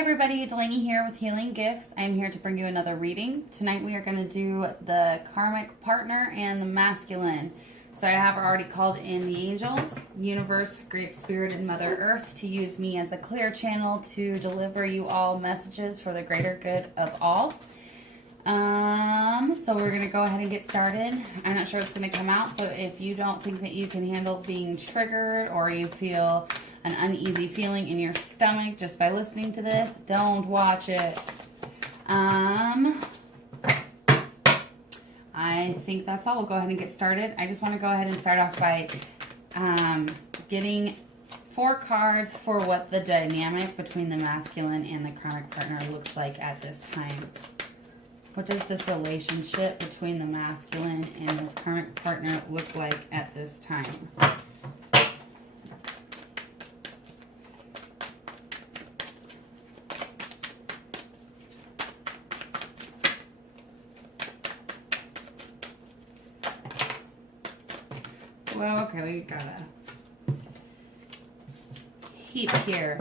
everybody, Delaney here with Healing Gifts. I am here to bring you another reading. Tonight we are going to do the karmic partner and the masculine. So I have already called in the angels, universe, great spirit, and Mother Earth to use me as a clear channel to deliver you all messages for the greater good of all. So we're going to go ahead and get started. I'm not sure what's going to come out, so if you don't think that you can handle being triggered or you feel an uneasy feeling in your stomach just by listening to this, don't watch it. I think that's all. We'll go ahead and get started. I just want to go ahead and start off by getting 4 cards for what the dynamic between the masculine and the karmic partner looks like at this time. What does this relationship between the masculine and this karmic partner look like at this time? Well, okay, we got a heap here.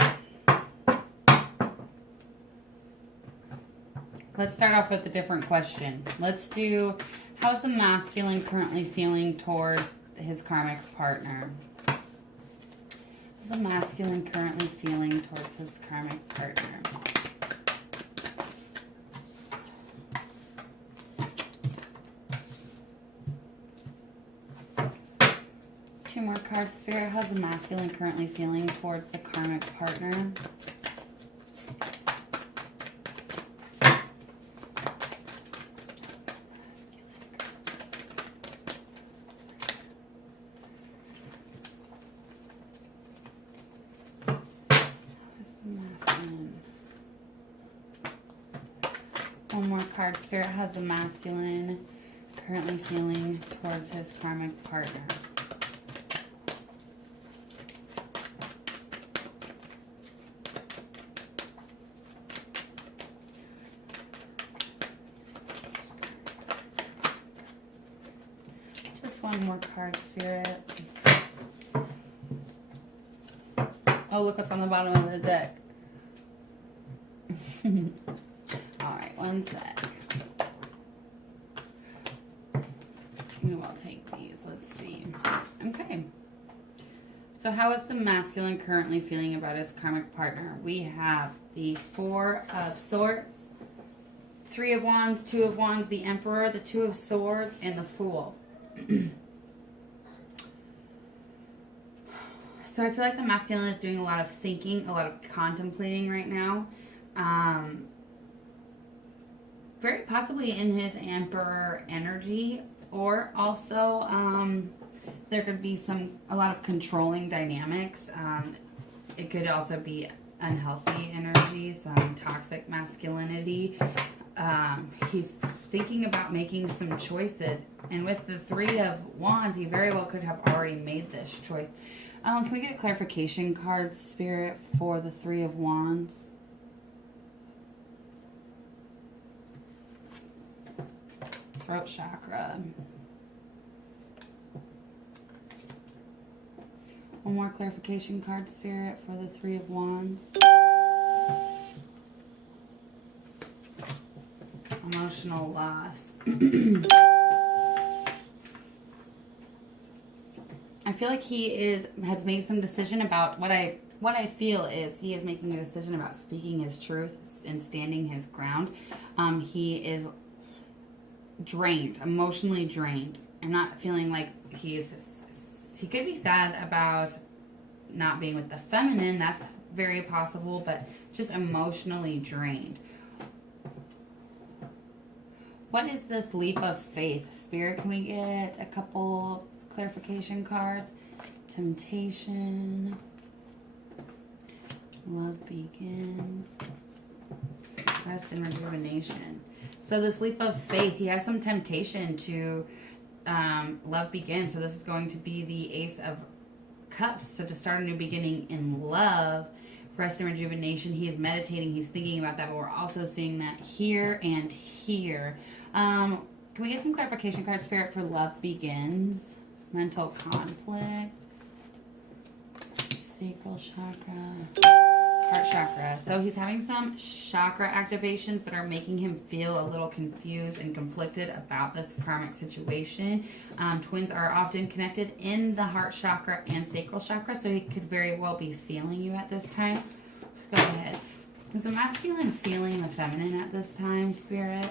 Let's start off with a different question. Let's do, how's the masculine currently feeling towards his karmic partner? How's the masculine currently feeling towards his karmic partner? Two more cards, Spirit. How's the masculine currently feeling towards the karmic partner? One more card, Spirit. How's the masculine currently feeling towards his karmic partner? Just one more card, Spirit. Oh, look what's on the bottom of the deck. Alright, one sec. We will take these. Let's see. Okay. So how is the masculine currently feeling about his karmic partner? We have the 4 of Swords, 3 of Wands, 2 of Wands, the Emperor, the 2 of Swords, and the Fool. So I feel like the masculine is doing a lot of thinking, a lot of contemplating right now. Very possibly in his Emperor energy, or also there could be a lot of controlling dynamics. It could also be unhealthy energy, some toxic masculinity. He's thinking about making some choices, and with the 3 of Wands, he very well could have already made this choice. Can we get a clarification card, Spirit, for the 3 of Wands? Throat chakra. One more clarification card, Spirit, for the 3 of Wands. Emotional loss. I feel like he has made some decision about what I feel is he is making a decision about speaking his truth and standing his ground. He is drained, emotionally drained. I'm not feeling like he could be sad about not being with the feminine. That's very possible, but just emotionally drained. What is this leap of faith, Spirit? Can we get a couple clarification cards? Temptation. Love begins. Rest and rejuvenation. So this leap of faith, he has some temptation to love begins. So this is going to be the Ace of Cups. So to start a new beginning in love, rest and rejuvenation, he is meditating, he's thinking about that, but we're also seeing that here and here. Can we get some clarification card, Spirit, for love begins? Mental conflict. Sacral chakra. Heart chakra. So he's having some chakra activations that are making him feel a little confused and conflicted about this karmic situation. Twins are often connected in the heart chakra and sacral chakra, so he could very well be feeling you at this time. Go ahead. Is the masculine feeling the feminine at this time, Spirit?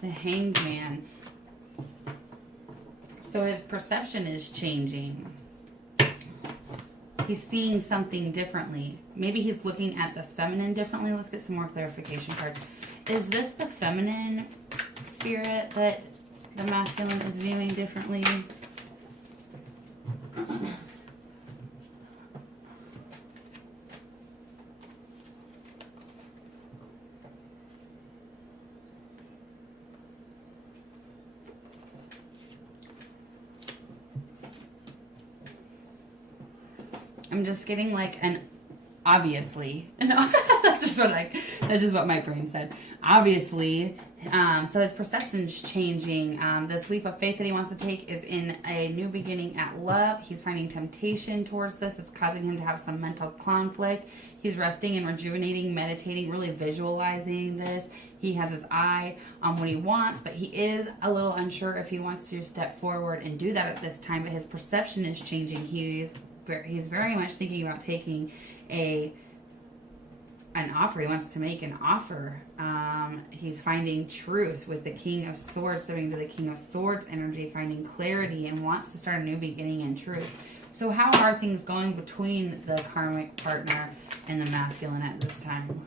The Hanged Man. So his perception is changing. He's seeing something differently. Maybe he's looking at the feminine differently. Let's get some more clarification cards. Is this the feminine, Spirit, that the masculine is viewing differently? I'm just getting like an obviously. No, that's just what my brain said. Obviously. So his perception's changing. This leap of faith that he wants to take is in a new beginning at love. He's finding temptation towards this. It's causing him to have some mental conflict. He's resting and rejuvenating, meditating, really visualizing this. He has his eye on what he wants, but he is a little unsure if he wants to step forward and do that at this time, but his perception is changing. He's very much thinking about taking an offer. He wants to make an offer. He's finding truth with the King of Swords, stepping to the King of Swords energy, finding clarity, and wants to start a new beginning in truth. So how are things going between the karmic partner and the masculine at this time?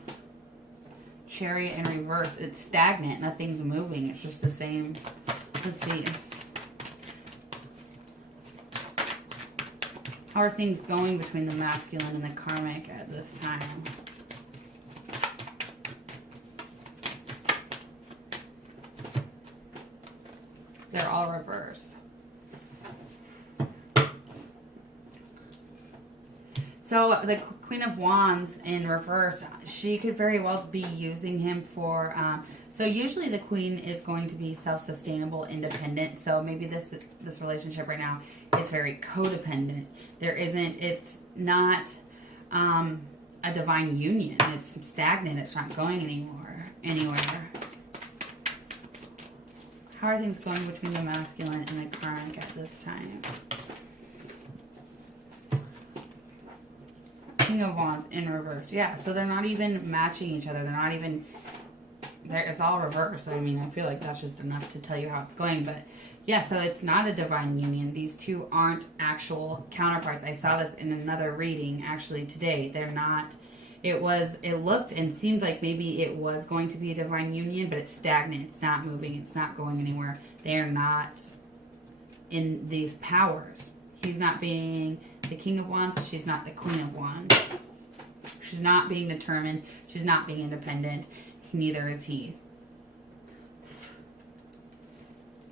Chariot in reverse. It's stagnant. Nothing's moving. It's just the same. Let's see. How are things going between the masculine and the karmic at this time? They're all reversed. So the Queen of Wands in reverse, she could very well be using him for... so usually the Queen is going to be self-sustainable, independent. So maybe this relationship right now is very codependent. It's not a divine union. It's stagnant. It's not going anywhere. How are things going between the masculine and the karmic at this time? King of Wands in reverse. Yeah, so they're not even matching each other. They're not even... It's all reversed. I mean, I feel like that's just enough to tell you how it's going. But yeah, so it's not a divine union. These two aren't actual counterparts. I saw this in another reading actually today. They're not... It looked and seemed like maybe it was going to be a divine union, but it's stagnant. It's not moving. It's not going anywhere. They are not in these powers. He's not being the King of Wands. She's not the Queen of Wands. She's not being determined. She's not being independent. Neither is he.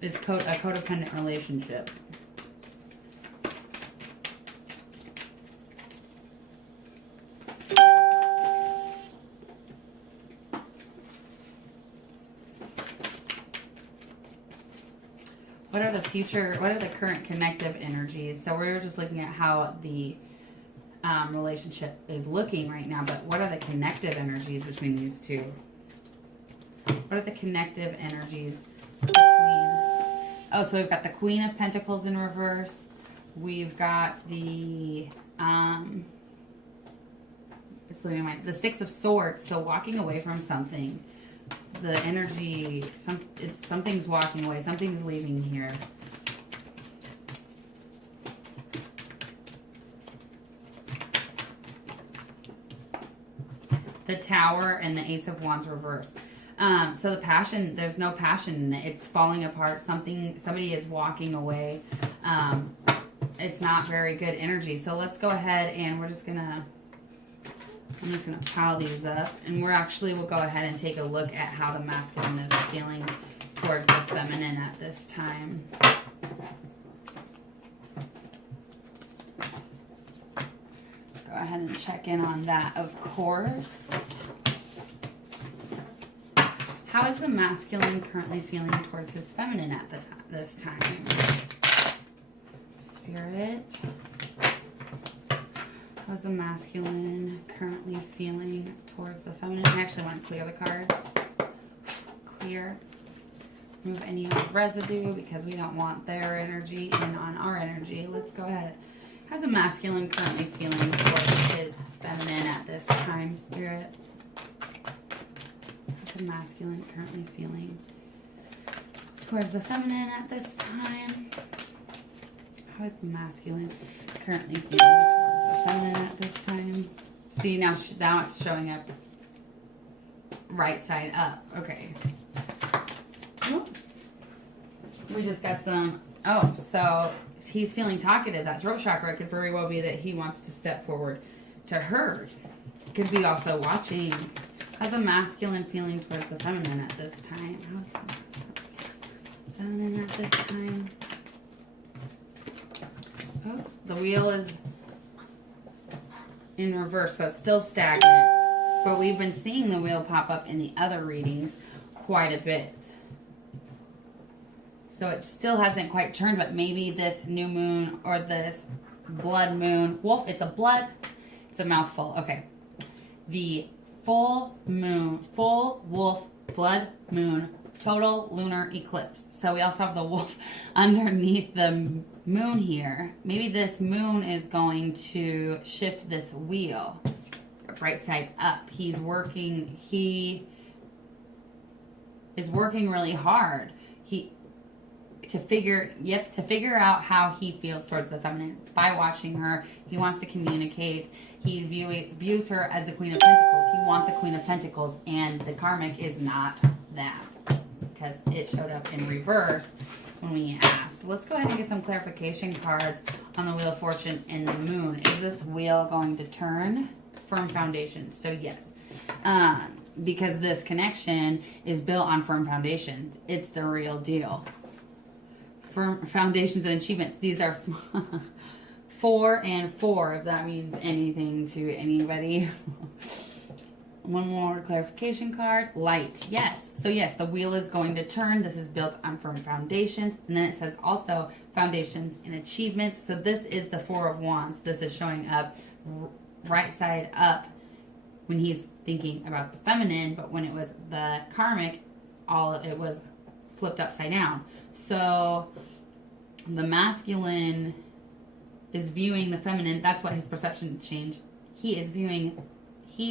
It's a codependent relationship. What are the current connective energies? So we're just looking at how the relationship is looking right now, but what are the connective energies between these two? What are the connective energies between... Oh, so we've got the Queen of Pentacles in reverse. We've got the... the Six of Swords, so walking away from something. The energy, something's walking away, something's leaving here. The Tower and the Ace of Wands reversed. So the passion, there's no passion in it. It's falling apart. Somebody is walking away. It's not very good energy. So let's go ahead and I'm just gonna pile these up, and we'll go ahead and take a look at how the masculine is feeling towards the feminine at this time. Go ahead and check in on that, of course. How is the masculine currently feeling towards his feminine at this time? Spirit. How's the masculine currently feeling towards the feminine? I actually want to clear the cards. Clear. Remove any residue because we don't want their energy in on our energy. Let's go ahead. How's the masculine currently feeling towards his feminine at this time, Spirit? How's the masculine currently feeling towards the feminine at this time? How is the masculine currently feeling towards the feminine at this time? See, now it's showing up right side up. Okay. Oops. We just got some... Oh, so he's feeling talkative. That throat chakra. It could very well be that he wants to step forward to her. Could be also watching. How's the masculine feeling towards the feminine at this time? How's the feminine at this time? Oops, the wheel is in reverse, so it's still stagnant. But we've been seeing the wheel pop up in the other readings quite a bit. So it still hasn't quite turned, but maybe this new moon or this blood moon. Wolf, it's a blood. It's a mouthful. Okay. The full moon, full wolf, blood moon, total lunar eclipse. So we also have the wolf underneath the moon here. Maybe this moon is going to shift this wheel right side up. He is working really hard. To figure out how he feels towards the feminine by watching her. He wants to communicate. He views her as the Queen of Pentacles. He wants a Queen of Pentacles, and the karmic is not that because it showed up in reverse when we asked. Let's go ahead and get some clarification cards on the Wheel of Fortune and the moon. Is this wheel going to turn? Firm foundation. So yes. Because this connection is built on firm foundations. It's the real deal. Firm foundations and achievements. These are 4 and 4, if that means anything to anybody. One more clarification card. Light. Yes. So yes, the wheel is going to turn. This is built on firm foundations. And then it says also foundations and achievements. So this is the 4 of Wands. This is showing up right side up when he's thinking about the feminine. But when it was the karmic, it was flipped upside down. So the masculine is viewing the feminine. That's what his perception changed. He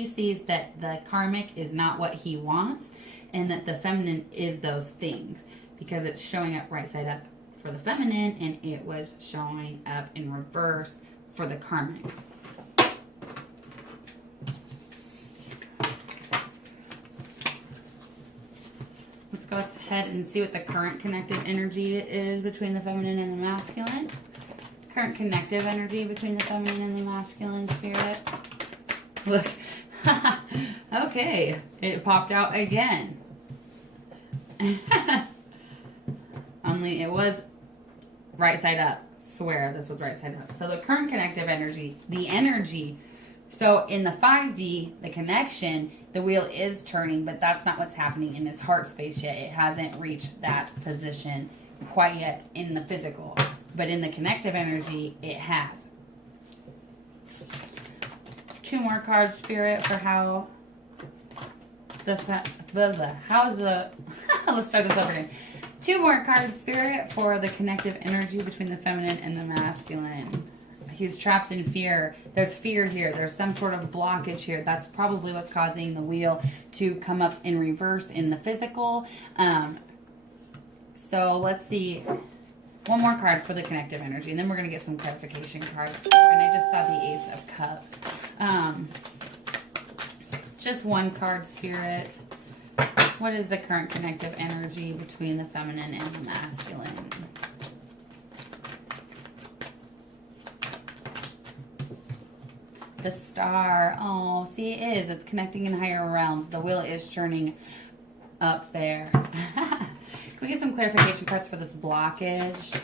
sees that the karmic is not what he wants and that the feminine is those things because it's showing up right side up for the feminine and it was showing up in reverse for the karmic. Let's go ahead and see what the current connective energy is between the feminine and the masculine. Current connective energy between the feminine and the masculine, Spirit. Look. Okay. It popped out again. Only it was right side up. Swear this was right side up. So the current connective energy, the energy. So in the 5D, the connection, the wheel is turning, but that's not what's happening in its heart space yet. It hasn't reached that position quite yet in the physical. But in the connective energy, it has. 2 more cards, Spirit, for how let's start this over again. 2 more cards, Spirit, for the connective energy between the feminine and the masculine. He's trapped in fear. There's fear here. There's some sort of blockage here. That's probably what's causing the wheel to come up in reverse in the physical. So let's see. 1 more card for the connective energy, and then we're going to get some clarification cards. And I just saw the Ace of Cups. Just 1 card, Spirit. What is the current connective energy between the feminine and the masculine? The Star. Oh, see, it is. It's connecting in higher realms. The wheel is churning up there. Can we get some clarification cards for this blockage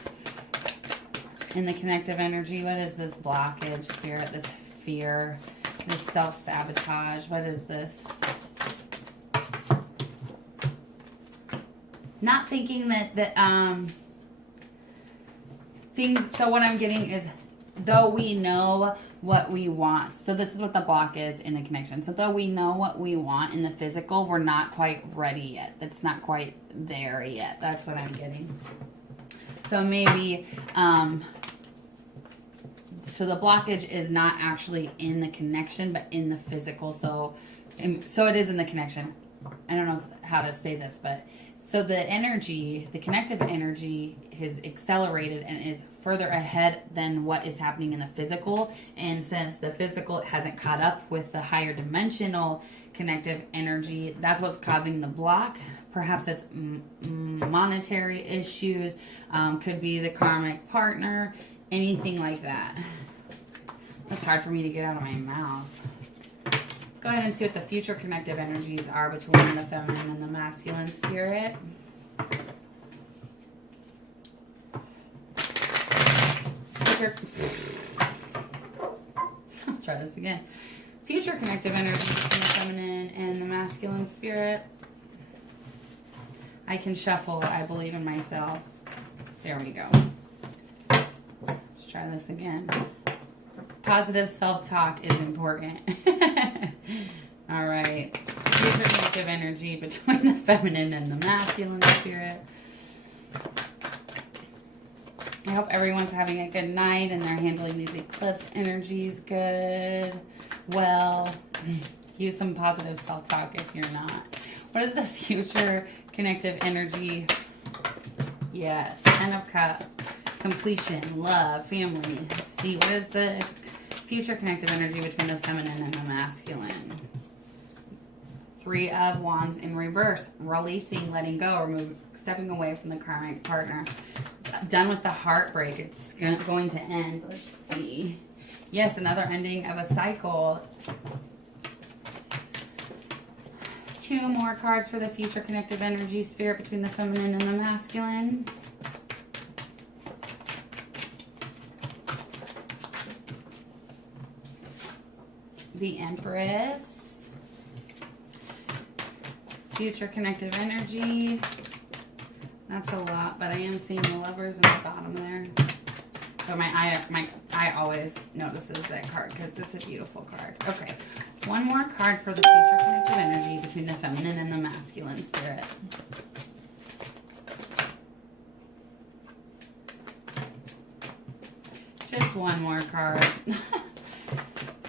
in the connective energy? What is this blockage, Spirit? This fear, this self-sabotage. What is this? Not thinking that things. So what I'm getting is though we know what we want, so this is what the block is in the connection. So though we know what we want in the physical, we're not quite ready yet. That's not quite there yet. That's what I'm getting. So maybe, so the blockage is not actually in the connection, but in the physical. So it is in the connection. I don't know how to say this, but so the energy, the connective energy is accelerated and is further ahead than what is happening in the physical. And since the physical hasn't caught up with the higher dimensional connective energy, that's what's causing the block. Perhaps it's monetary issues, could be the karmic partner, anything like that. That's hard for me to get out of my mouth. Let's go ahead and see what the future connective energies are between the feminine and the masculine spirit. I'll try this again. Future connective energies between the feminine and the masculine spirit. I can shuffle. I believe in myself. There we go. Let's try this again. Positive self-talk is important. All right. Future connective energy between the feminine and the masculine spirit. I hope everyone's having a good night and they're handling these eclipse energies good. Well, use some positive self-talk if you're not. What is the future connective energy? Yes, 10 of Cups, completion, love, family. Let's see, what is the future connective energy between the feminine and the masculine? 3 of Wands in reverse, releasing, letting go, stepping away from the karmic partner. Done with the heartbreak. It's going to end. Let's see. Yes, another ending of a cycle. 2 more cards for the future connective energy spirit between the feminine and the masculine. The Empress. Future connective energy. That's a lot, but I am seeing the Lovers in the bottom there. But my eye always notices that card because it's a beautiful card. Okay, one more card for the future connective energy between the feminine and the masculine spirit. Just one more card.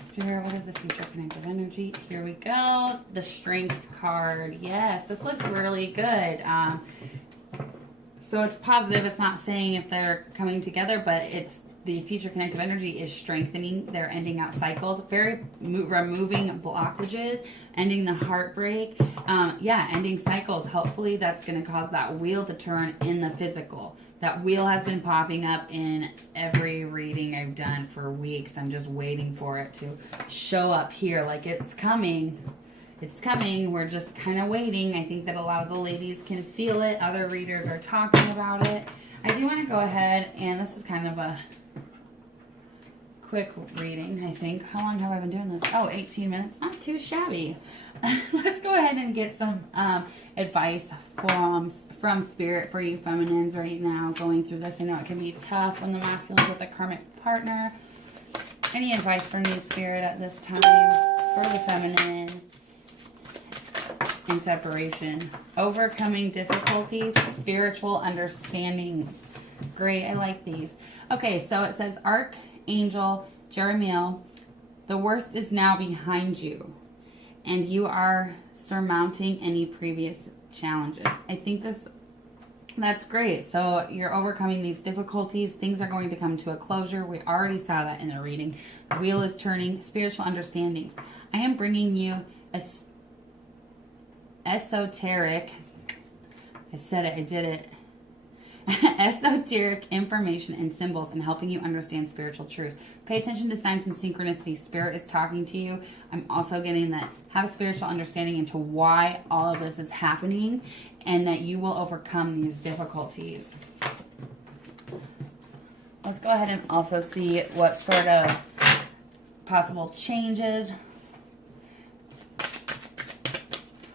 Spirit, what is the future connective energy? Here we go. The Strength card. Yes, this looks really good. So it's positive. It's not saying if they're coming together, but it's the future connective energy is strengthening. They're ending out cycles, removing blockages, ending the heartbreak. Ending cycles. Hopefully that's going to cause that wheel to turn in the physical. That wheel has been popping up in every reading I've done for weeks. I'm just waiting for it to show up here. Like it's coming. It's coming. We're just kind of waiting. I think that a lot of the ladies can feel it. Other readers are talking about it. I do want to go ahead, and this is kind of a quick reading, I think. How long have I been doing this? Oh, 18 minutes. Not too shabby. Let's go ahead and get some advice from Spirit for you feminines right now going through this. I know it can be tough when the masculine's with a karmic partner. Any advice from you, Spirit, at this time for the feminine? In separation, overcoming difficulties, spiritual understanding. Great, I like these. Okay, so it says Archangel Jeremiel, the worst is now behind you, and you are surmounting any previous challenges. I think that's great. So you're overcoming these difficulties. Things are going to come to a closure. We already saw that in the reading. The wheel is turning. Spiritual understandings. I am bringing you esoteric, I said it, I did it, esoteric information and symbols and helping you understand spiritual truths. Pay attention to signs and synchronicity. Spirit is talking to you. I'm also getting that have a spiritual understanding into why all of this is happening and that you will overcome these difficulties. Let's go ahead and also see what sort of possible changes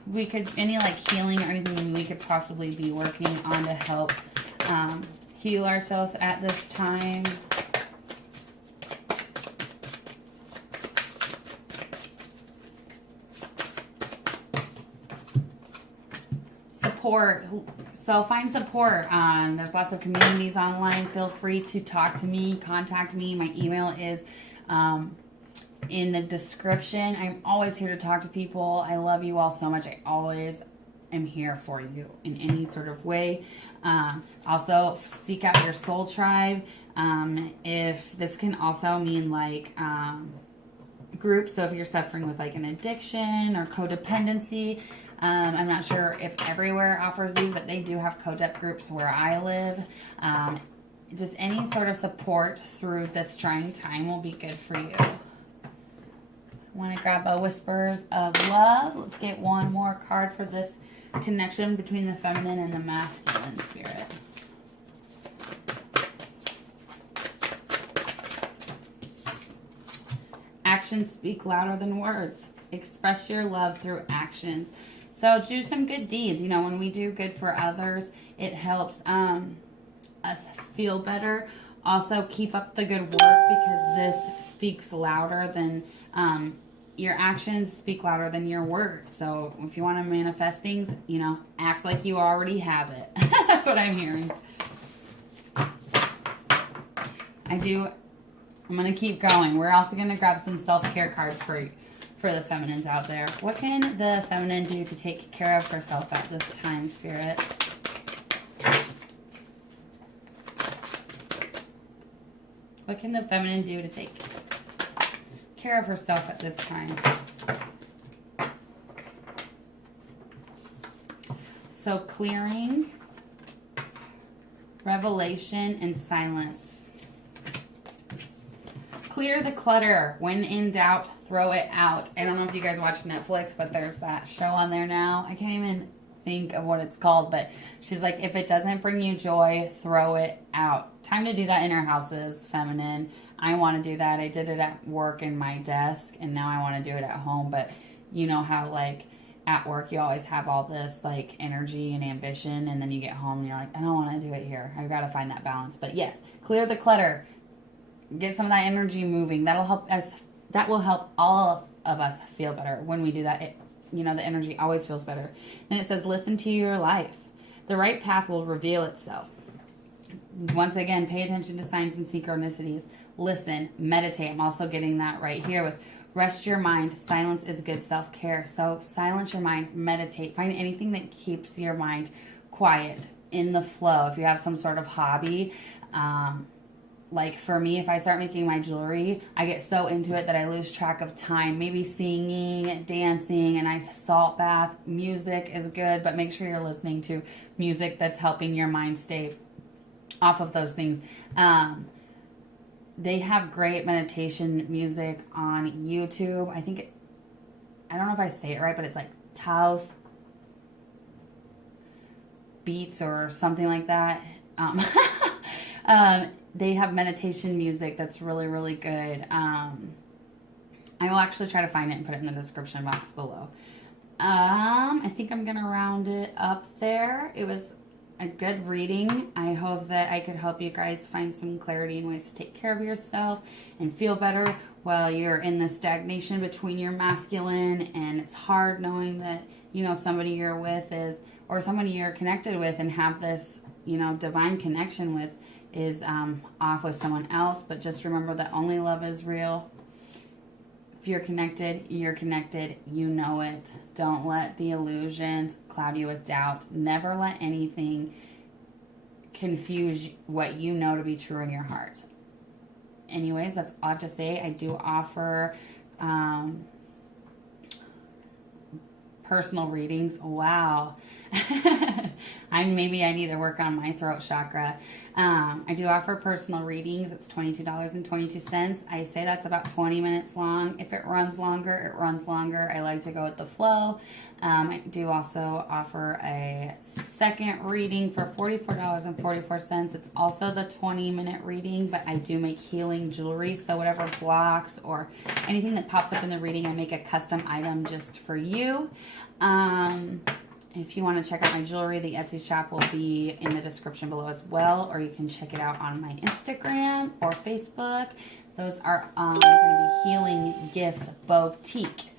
we could, any like healing or anything we could possibly be working on to help heal ourselves at this time. support. So find support. There's lots of communities online. Feel free to talk to me, contact me. My email is in the description. I'm always here to talk to people. I love you all so much. I always am here for you in any sort of way. Also, seek out your soul tribe. If this can also mean like groups. So if you're suffering with like an addiction or codependency, I'm not sure if everywhere offers these, but they do have codep groups where I live. Just any sort of support through this trying time will be good for you. Want to grab a Whispers of Love. Let's get one more card for this connection between the feminine and the masculine spirit. Actions speak louder than words. Express your love through actions. So do some good deeds. You know, when we do good for others, it helps us feel better. Also, keep up the good work, because this speaks louder than your actions speak louder than your words. So if you want to manifest things, you know, act like you already have it. That's what I'm hearing. I'm going to keep going. We're also going to grab some self-care cards for the feminines out there. What can the feminine do to take care of herself at this time, Spirit? What can the feminine do to take care of herself at this time? So clearing, revelation, and silence. Clear the clutter. When in doubt, throw it out. I don't know if you guys watch Netflix, but there's that show on there now. I can't even think of what it's called, but she's like, if it doesn't bring you joy, throw it out. Time to do that in our houses, feminine. I want to do that. I did it at work in my desk, and now I want to do it at home. But you know how, like, at work you always have all this, like, energy and ambition, and then you get home and you're like, I don't want to do it here. I've got to find that balance. But yes, clear the clutter. Get some of that energy moving. That'll help us. That will help all of us feel better when we do that. You know, the energy always feels better. Then it says, listen to your life. The right path will reveal itself. Once again, pay attention to signs and synchronicities. Listen, meditate. I'm also getting that right here with rest your mind. Silence is good self-care. So silence your mind, meditate. Find anything that keeps your mind quiet, in the flow. If you have some sort of hobby, like for me, if I start making my jewelry, I get so into it that I lose track of time. Maybe singing, dancing, a nice salt bath. Music is good, but make sure you're listening to music that's helping your mind stay off of those things. They have great meditation music on YouTube. I don't know if I say it right, but it's like Taos Beats or something like that. They have meditation music that's really, really good. I will actually try to find it and put it in the description box below. I think I'm going to round it up there. It was a good reading. I hope that I could help you guys find some clarity and ways to take care of yourself and feel better while you're in the stagnation between your masculine, and it's hard knowing that, you know, somebody you're with is, or somebody you're connected with and have this, you know, divine connection with is off with someone else. But just remember that only love is real. If you're connected, you know it. Don't let the illusions cloud you with doubt. Never let anything confuse what you know to be true in your heart. Anyways, that's all I have to say. I do offer personal readings. Wow. Maybe I need to work on my throat chakra. I do offer personal readings. It's $22.22. I say that's about 20 minutes long. If it runs longer, it runs longer. I like to go with the flow. I do also offer a second reading for $44.44. It's also the 20-minute reading, but I do make healing jewelry. So whatever blocks or anything that pops up in the reading, I make a custom item just for you. If you want to check out my jewelry, the Etsy shop will be in the description below as well, or you can check it out on my Instagram or Facebook. Those are going to be Healing Gifts Boutique.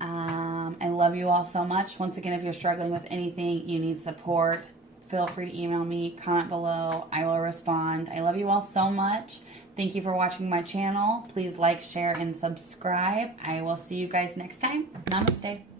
I love love you all so much. Once again, if you're struggling with anything, you need support, feel free to email me, comment below. I will respond. I love you all so much. Thank you for watching my channel. Please like, share, and subscribe. I will see you guys next time. Namaste.